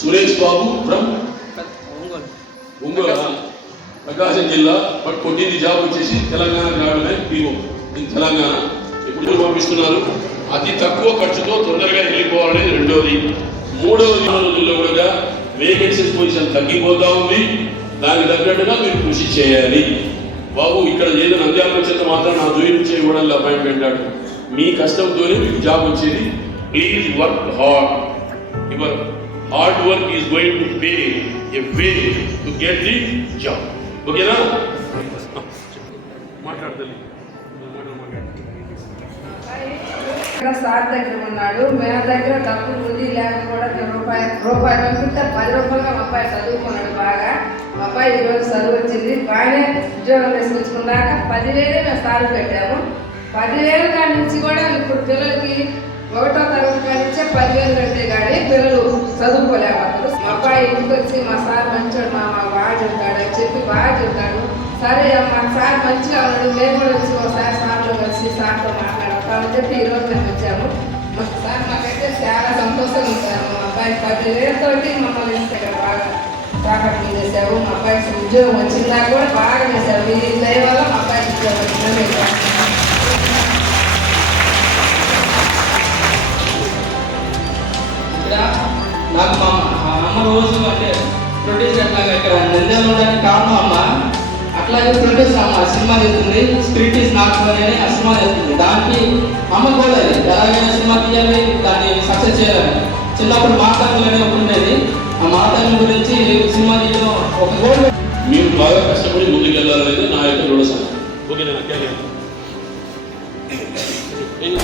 Suresh Babu from Ongole, ప్రకాశం జిల్లా. But కొట్టింది job వచ్చేసి తెలంగాణ గ్రామీణ బ్యాంక్ పీఓ ఇన్ తెలంగాణ. ఇప్పుడు పంపిస్తున్నారు. అతి తక్కువ ఖర్చుతో తొందరగా వెళ్ళిపోవాలనేది రెండోది. మూడవది రోజుల్లో కూడా వేకెన్సీస్ పొజిషన్ తగ్గిపోతా ఉంది. దానికి తగ్గట్టుగా మీరు కృషి చేయాలి. బాబు ఇక్కడ ఏదో నంద్యాల వచ్చేంత మాత్రం నా జోయిన్ చేయకూడదు అపాయింట్మెంట్ అంటాడు. మీ కష్టంతోనే మీకు జాబ్ వచ్చేది. Please work hard. Your hard work is going to pay a way to get the job. ఓకేనా? మాట్లాడతాను. సార్ దగ్గర ఉన్నాడు. మేము దగ్గర డబ్బులు ఉంది లేకపోతే రూపాయి పంపిస్తే 10 రూపాయలుగా మా అబ్బాయి చదువుకున్నాడు బాగా. మా అబ్బాయి ఈరోజు చదువు వచ్చింది, బాగానే ఉద్యోగం తీసుకొచ్చుకున్నాక 10,000 మేము సార్ పెట్టాము. 10,000 కాడి నుంచి కూడా ఇప్పుడు పిల్లలకి 1వ తరగతి కాడి నుంచే 10,000 కడితే కానీ పిల్లలు చదువుకోలేకపోతారు. మా అబ్బాయి ఇంటికి వచ్చి మా సార్ మంచోడు, మా బాగా చెప్తాడు అని చెప్పి బాగా చెప్తాడు. సరే మా సార్ మంచిగా ఉన్నాడు, మేము కూడా వచ్చి ఒకసారి సార్లో కలిసి సార్తో మాట్లాడతామని చెప్పి ఈరోజు మేము వచ్చాము. సార్ మాకైతే చాలా సంతోషంగా ఉంటారు. మా అబ్బాయి 10,000 తోటి మమ్మల్ని ఇక్కడ బాగా తాకట్టు చేసావు. మా అబ్బాయికి ఉద్యోగం వచ్చిందా కూడా బాగా చేసావు. ఈ దయ వల్ల మా అబ్బాయికి ఉద్యోగం వచ్చిందా. ఇక్కడ నాకు మా అమ్మ రోజు అంటే ప్రొడ్యూసర్ అట్లాగా ఇక్కడ నంద్యాల ఉండడానికి కారణం అమ్మ. అట్లాగే ప్రొడ్యూసర్ అమ్మ సినిమా చేస్తుంది, స్క్రిప్ట్ ఈజ్ నాట్ అని ఆ సినిమా చేస్తుంది. దానికి అమ్మ కూడా ఎలాగైనా సినిమా తీయాలి, దాన్ని సక్సెస్ చేయాలని చిన్నప్పుడు మాట్లాడాలని ఒకటి ఉండేది. ఆ మాట్లాడిన గురించి సినిమా తీయడం ఒక గోల్. మీరు బాగా కష్టపడి ముందుకు వెళ్ళాలనేది నా యొక్క దృఢ సంకల్పం. ఓకేనా?